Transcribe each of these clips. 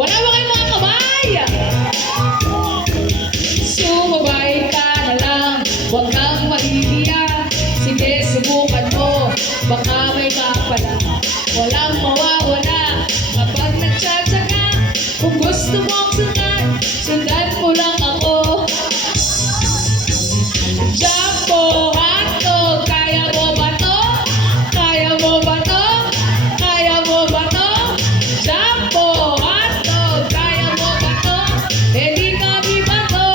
Wala ba kayong mga kamay? Sumabay ka na lang, huwag kang mahihiya. Sige, subukan mo, baka may mapala. Walang mawawala kapag nagtsatsaga. Kung gusto mong sundan, sundan mo lang ako. Jumbo hotdog, kaya mo ba to? Kaya mo ba to? Kaya mo ba to? Jumbo hotdog, kaya mo ba to? Eh di kami ba to?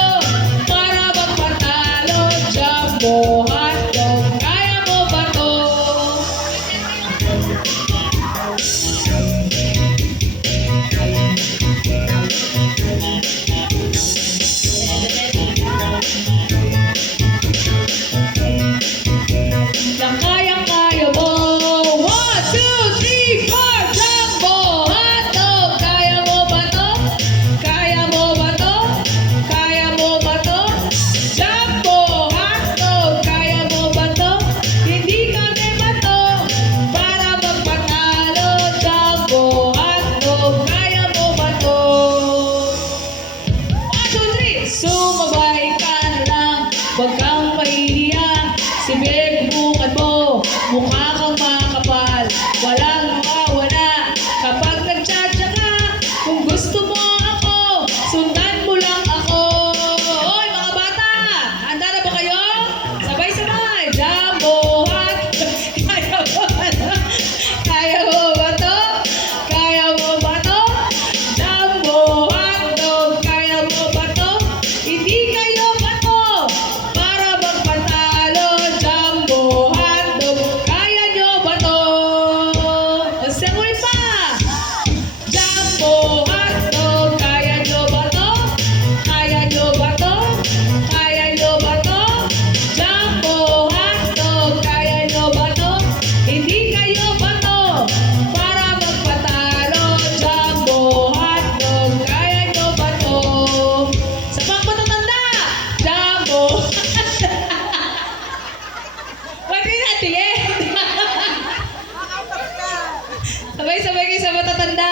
Para magpatalo. Jumbo hotdog, kaya mo ba to? Na kaya mo. 1, 2, 3, 4. Jumbo hotdog, kaya mo ba to? Kaya mo ba to? Kaya mo ba to? Jumbo hotdog, kaya mo ba to? Hindi kami ba to? Para magpatalo. Jumbo hotdog, kaya mo ba to? 1, 2, 3. Sumabay ka na lang, huwag kang mahihiya. Sige, bukan mo, mukha kang makapal. Walang mawawala kapag nagtsatsaga. Kung gusto mo ako, sundan mo lang ako. Hoy mga bata, handa na ba kayo? Sabay-sabay. Jumbo hotdog, kaya mo ba to? Kaya mo ba to? Kaya mo ba to? Jumbo hotdog, kaya mo ba to? Hindi kayo ba to? Para magpatalo. Jumbo hotdog, kaya nyo ba to? Samuel pa! Jumbo hotdog, kaya nyo ba to? Kaya nyo ba to? Kaya nyo ba to? Jumbo hotdog, kaya nyo ba to? Hindi kayo ba to? Para magpatalo. Jumbo hotdog, kaya nyo ba to? Sa mga matatanda, Jumbo Pwede natin eh. Sabay-sabay kayo sa matatanda